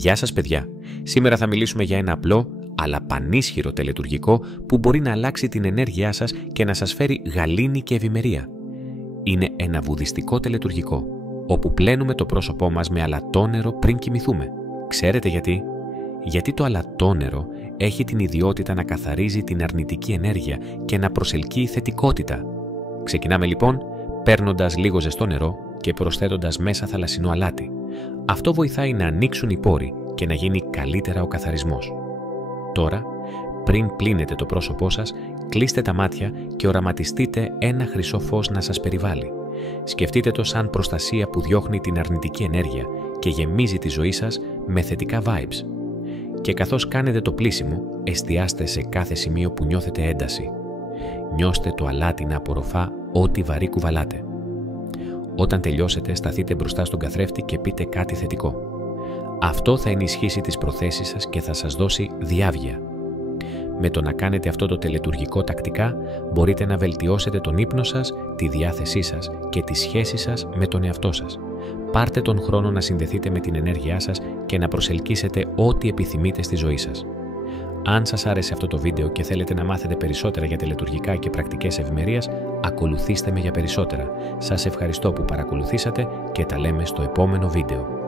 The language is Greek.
Γεια σας παιδιά! Σήμερα θα μιλήσουμε για ένα απλό αλλά πανίσχυρο τελετουργικό που μπορεί να αλλάξει την ενέργειά σας και να σας φέρει γαλήνη και ευημερία. Είναι ένα βουδιστικό τελετουργικό, όπου πλένουμε το πρόσωπό μας με αλατόνερο πριν κοιμηθούμε. Ξέρετε γιατί? Γιατί το αλατόνερο έχει την ιδιότητα να καθαρίζει την αρνητική ενέργεια και να προσελκύει θετικότητα. Ξεκινάμε λοιπόν παίρνοντας λίγο ζεστό νερό και προσθέτοντας μέσα θαλασσινό αλάτι. Αυτό βοηθάει να ανοίξουν οι πόροι και να γίνει καλύτερα ο καθαρισμός. Τώρα, πριν πλύνετε το πρόσωπό σας, κλείστε τα μάτια και οραματιστείτε ένα χρυσό φως να σας περιβάλλει. Σκεφτείτε το σαν προστασία που διώχνει την αρνητική ενέργεια και γεμίζει τη ζωή σας με θετικά vibes. Και καθώς κάνετε το πλύσιμο, εστιάστε σε κάθε σημείο που νιώθετε ένταση. Νιώστε το αλάτι να απορροφά ό,τι βαρύ κουβαλάτε. Όταν τελειώσετε, σταθείτε μπροστά στον καθρέφτη και πείτε κάτι θετικό. Αυτό θα ενισχύσει τις προθέσεις σας και θα σας δώσει διάβγεια. Με το να κάνετε αυτό το τελετουργικό τακτικά, μπορείτε να βελτιώσετε τον ύπνο σας, τη διάθεσή σας και τη σχέση σας με τον εαυτό σας. Πάρτε τον χρόνο να συνδεθείτε με την ενέργειά σας και να προσελκύσετε ό,τι επιθυμείτε στη ζωή σας. Αν σας άρεσε αυτό το βίντεο και θέλετε να μάθετε περισσότερα για τελετουργικά και πρακτικές ευημερίας, ακολουθήστε με για περισσότερα. Σας ευχαριστώ που παρακολουθήσατε και τα λέμε στο επόμενο βίντεο.